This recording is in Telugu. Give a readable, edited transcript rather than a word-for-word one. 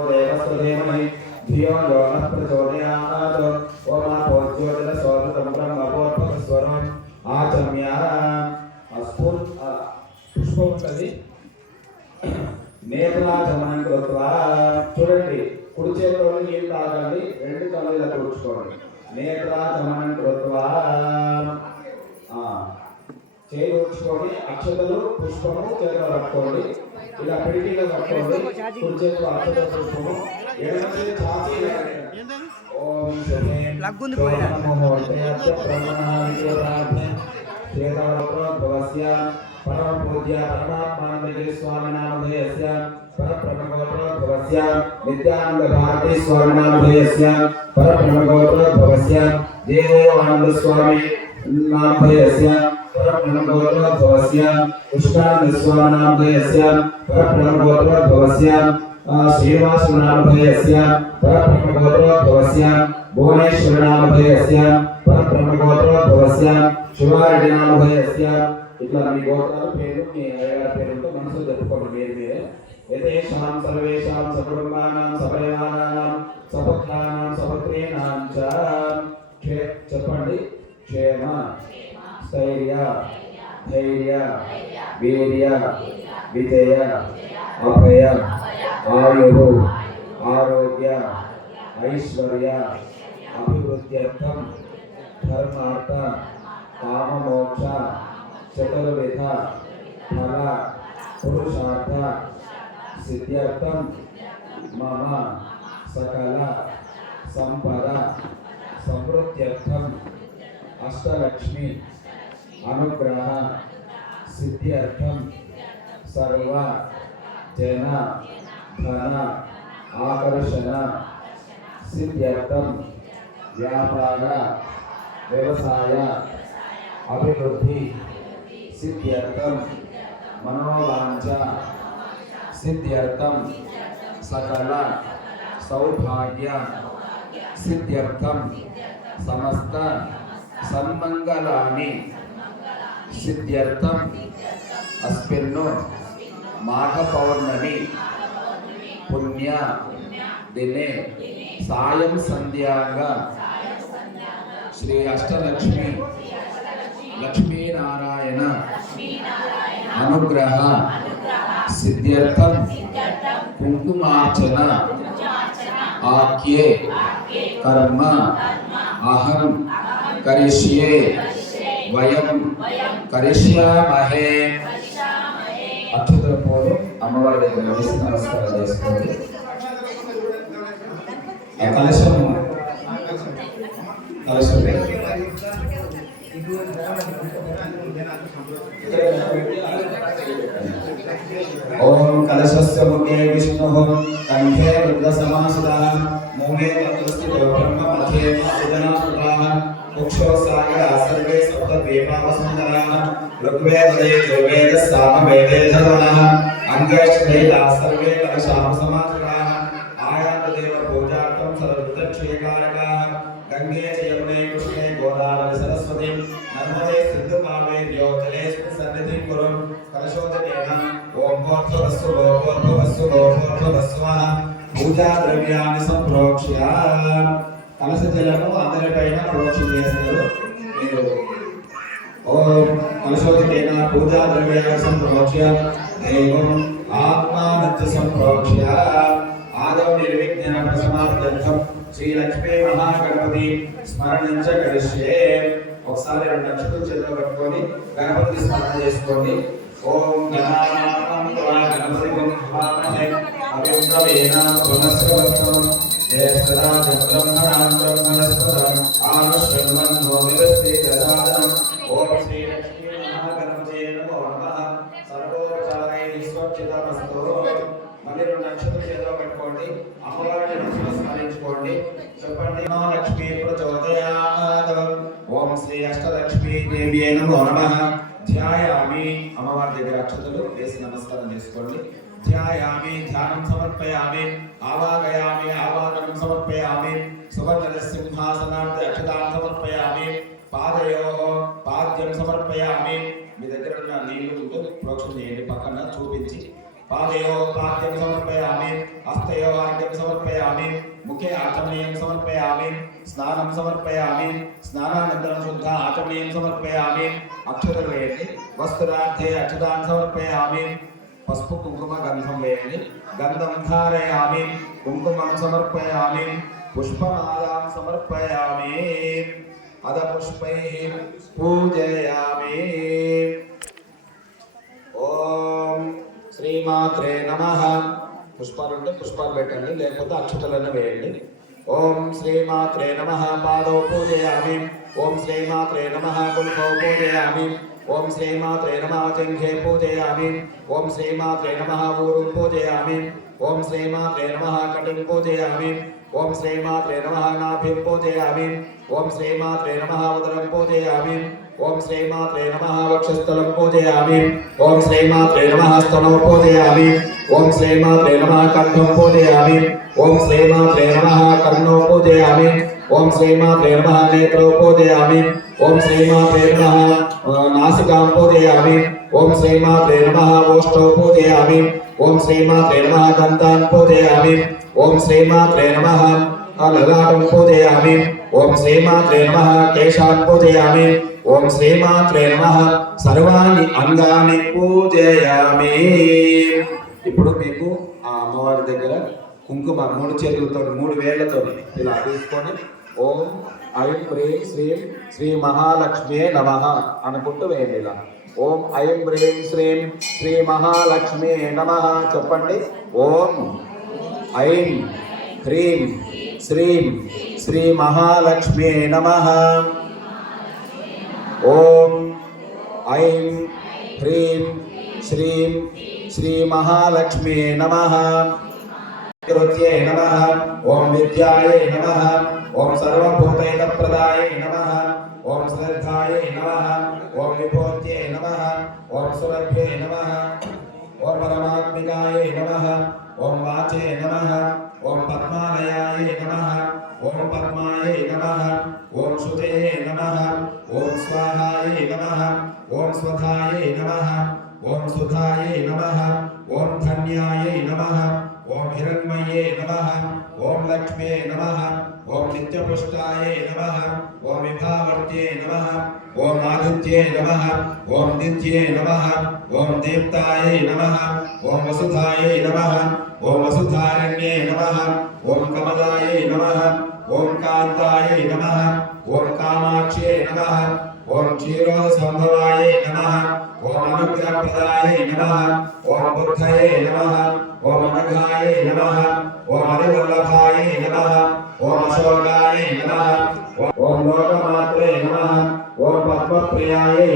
देवस्वदेमहि धियो यो नः प्रचोदयात् ओमापोज्योतिरसोऽमृतं ब्रह्मभूर्भुवस्वरम् आचम्य अस्फुर पुष्प ఉంటుంది నేత్రాచమనం కృత్వా చూడండి కుడి చేతిలో నీళ్ళు తాగండి రెండు కళ్ళు ఇలా తుడుచుకోండి నేత్రాచమనం కృత్వా చేయి తుడుచుకొని అక్షతలు పుష్పము చేతిలో పట్టుకోండి ఇలా పిడికిలో పట్టుకోండి కుడి చేతిలో అక్షతలు పుష్పము ఎడమ చేతి చాచి ఓం శుభే నమో త్రయత్ర బ్రహ్మణాయ చేతవప్రభవస్య परम पूज्य परमात्मानंद स्वामी नामधेयस्य परब्रह्मगोत्रोद्भवस्य नित्यानंद भारती स्वामी नामधेयस्य परब्रह्मगोत्रोद्भवस्य देवानंद स्वामी नामधेयस्य परब्रह्मगोत्रोद्भवस्य कृष्णानंद स्वामी नामधेयस्य परब्रह्मगोत्रोद्भवस्य श्रीनिवास नामधेयस्य परब्रह्मगोत्रोद्भवस्य भुवनेश्वर नामधेयस्य परब्रह्मगोत्रोद्भवस्य शिवारेड्डी नामधेयस्य इट्ला मी गोत्रालु पेरु मी अय्यगारि पेरुंटो मनसुलो చెప్పుకోండి మీరే యతేషాం సర్వేషాం సకుటుంబానాం సపరివారానాం సపుత్రానాం సపుత్రీనాం చ చెప్పండి క్షేమ స్థైర్య ధైర్య వీర్య విజయ అభయ ఆయు ఆరోగ్య ఐశ్వర్య అభివృద్ధ్యర్థం ధర్మార్థ కామ మోక్ష चतुर्विध फल पुरुषार्थ सिद्ध्यर्थम मम सकल संपदा समृद्ध्यर्थम अष्टलक्ष्मी अनुग्रह सिद्ध्यर्थम सर्व जन धन आकर्षण सिद्ध्यर्थम व्यापार व्यवसाय अभिवृद्धि सिद्ध्यर्थम मनोवांछा सिद्ध्यर्थम सकल सौभाग्य सिद्ध्यर्थम समस्त सन्मंगलानि सिद्ध्यर्थम अस्मिन् माघ पौर्णमी पुण्य दिने सायं संध्यागा श्री अष्टलक्ष्मी लक्ष्मी नारायण अनुग्रह सिद्ध्यर्थम कुंकुमार्चना आख्ये कर्म अहम करिष्ये वयम करिष्यामहे अक्षतल पूर्व अम्मवारी దగ్గర నమస్కారం చేసుకోండి కలశం ओम कलशस्य मुखे विष्णुः कंठे रुद्रसमासुतः मूले तत्स्थितो ब्रह्ममध्ये सुजनासुतः कुक्षौ सागर सर्वे सप्तद्वीपावसुन्दराः ऋग्वेदे यजुर्वेदः सामवेदे धर्मणः अंगेष्ठैला सर्वे कलशामसमासुताः आयातदेव पूजार्थं सर्वविधक्षेकारकाः गंगे च यमुने कृष्णे गोदावरी सरस्वती नर्मदे सिंधु कावेरी जलेऽस्मिन् सन्निधिं कुरु कलशोदकेन ओम भूर्भुवस्सुः पूजा द्रव्याన్ని సంప్రోక్ష్య కలశ జలము అందరిపైన ప్రోక్షణ చేస్తారు మీరు ఓం కలశోదకేన పూజా ద్రవ్యాన్ని సంప్రోక్ష్య దేవం ఆత్మానత్య సంప్రోక్ష్య ఆదౌ నిర్విఘ్న ప్రసమాప్త్యర్థం శ్రీ లక్ష్మీ మహాగణపతి స్మరణం చ కరిష్యే ఒకసారి రెండు అక్షరాలు చేతిలో పట్టుకొని గణపతి స్మరణ చేసుకోండి ओम गणानां त्वा गणपतिं हवामहे अभिन्द्रवेना पुनस्रवस्तम ज्येष्ठराजं ब्रह्मणां ब्रह्मणस्पदम् आनुष्ठन्वन्नो निरस्ते ददातम् ओम श्री लक्ष्मी महागणपते नमो नमः सर्वोपचारैः स्वच्छितमस्तु मళ్ళీ రెండు అక్షరాలు చేతిలో పెట్టుకోండి అమ్మవారిని మనసులో స్మరించుకోండి చెప్పండి నమో లక్ష్మీ ప్రచోదయాత్ ఓం శ్రీ అష్టలక్ష్మీ దేవ్యై నమో నమః ధ్యాయామి అమ్మవారి దగ్గర అక్షతలు వేసి నమస్కారం చేసుకోండి ధ్యాయామి ధ్యానం సమర్పయామి ఆవాగయామి ఆవాగనం సమర్పయామి సువర్ణ సింహాసనార్థ అక్షతాం సమర్పయామి పాదయోః పాద్యం సమర్పయామి మీ దగ్గర ఉన్న నీళ్లు ఉంటే ప్రోక్షణ చేయండి పక్కన చూపించి पादयोः पाद्यं समर्पयामि हस्तयोः अर्घ्यं समर्पयामि मुखे आचमनीयं समर्पयामि स्नानं समर्पयामि स्नानानन्तरं शुद्ध आचमनीयं समर्पयामि अक्षतలు వేయండి वस्त्रार्थे अक्षतान् समर्पयामि पసుపు కుంకుమ గంధం వేయండి గంధం ధారయామి కుంకుమం సమర్పయామి పుష్పమాలాం సమర్పయామి అద పుష్పైః పూజయామి ఓం శ్రీమాత్రే నమః పుష్పాలు ఉంటే పుష్పాలు పెట్టండి లేకపోతే అక్షతలను వేయండి ఓం శ్రీమాత్రే నమః పాదౌ పూజయామి ఓం శ్రీమాత్రే నమః గుల్ఫౌ పూజయామి ఓం శ్రీమాత్రే నమః జంఘే పూజయామి ఓం శ్రీమాత్రే నమః ఊరుం పూజయామి ఓం శ్రీమాత్రే నమః కటిం పూజయామి ఓం శ్రీమాత్రే నమః నాభిం పూజయామి ఓం శ్రీమాత్రే నమః ఉదరం పూజయామి ఓం శ్రీమాత్రే నమః వక్షస్థలం పూజయామి ఓం శ్రీమాత్రే నమః స్తనో పూజయామి ఓం శ్రీమాత్రే నమః కంఠం పూజయామి ఓం శ్రీమాత్రే నమః కర్ణో పూజయామి ఓం శ్రీమాత్రే నమః నేత్రో పూజయామి ఓం శ్రీమాత్రే నమః నాసికాం పూజయామి ఓం శ్రీమాత్రే నమః ఓష్టో పూజయామి ఓం శ్రీమాత్రే నమః దంతాన్ పూజయామి ఓం శ్రీమాత్రే నమః లలాటం పూజయామి ఓం శ్రీమాత్రే నమః కేశాన్ పూజయామి ఓం శ్రీమాత్రే నమః సర్వాణి అంగాని పూజయామి. ఇప్పుడు మీకు ఆ అమ్మవారి దగ్గర కుంకుమ 3 చేతులతో 3 వేళ్లతో ఇలా తీసుకొని ఓం ఐం హ్రీం శ్రీం శ్రీ మహాలక్ష్మే నమః అనుకుంటూ వేయండి. ఇలా ఓం ఐం హ్రీం శ్రీం శ్రీ మహాలక్ష్మే నమః చెప్పండి. ఓం ఐం హ్రీం శ్రీం శ్రీ మహాలక్ష్మే నమః. ఓం ఐం హ్రీం శ్రీం శ్రీ మహాలక్ష్మే నమః. రుచ్యే నమః. ఓం విద్యాయే నమః. ఓం సర్వభూతైకప్రదాయే నమః. ఓం శ్రద్ధాయే నమః. ఓం విభూత్యే నమః. ఓం సురభ్యే నమః. ఓం పరమాత్మికాయే నమః. ఓం వాచే నమః. ఓం పద్మాలయాయే నమః. ఓం పద్మాయే నమః. ఓం శుతే నమః. ఓం స్వాహాయే నమః. ఓం స్వధాయే నమః. ఓం సుధాయే నమః. ఓం ధన్యాయే నమః. ఓం హిరణ్మయే నమః. ఓం లక్ష్మే నమః. ఓం నిత్యపుష్టాయే నమః. ఓం విభావర్త్యే నమః. ఓం ఆదిత్యే నమః. ఓం నిత్యే నమః. ఓం దీప్తాయే నమః. ఓం వసుధాయే నమః. ఓం వసుధారణ్యే నమః. ఓం కమలాయే నమః. ఓం కాంతాయే నమః. ఓం కామాక్షే నమః. ఓం క్షీరోదసంభవాయే నమః. ఓం అనుగ్రహప్రదాయే నమః. ఓం బుద్ధయే నమః. ఓం అనఘాయే నమః. ఓం హరివల్లభాయే నమః. ఓం అశోకాయే నమః. ఓం లోకమాత్రే నమః. ఓం పద్మప్రియాయే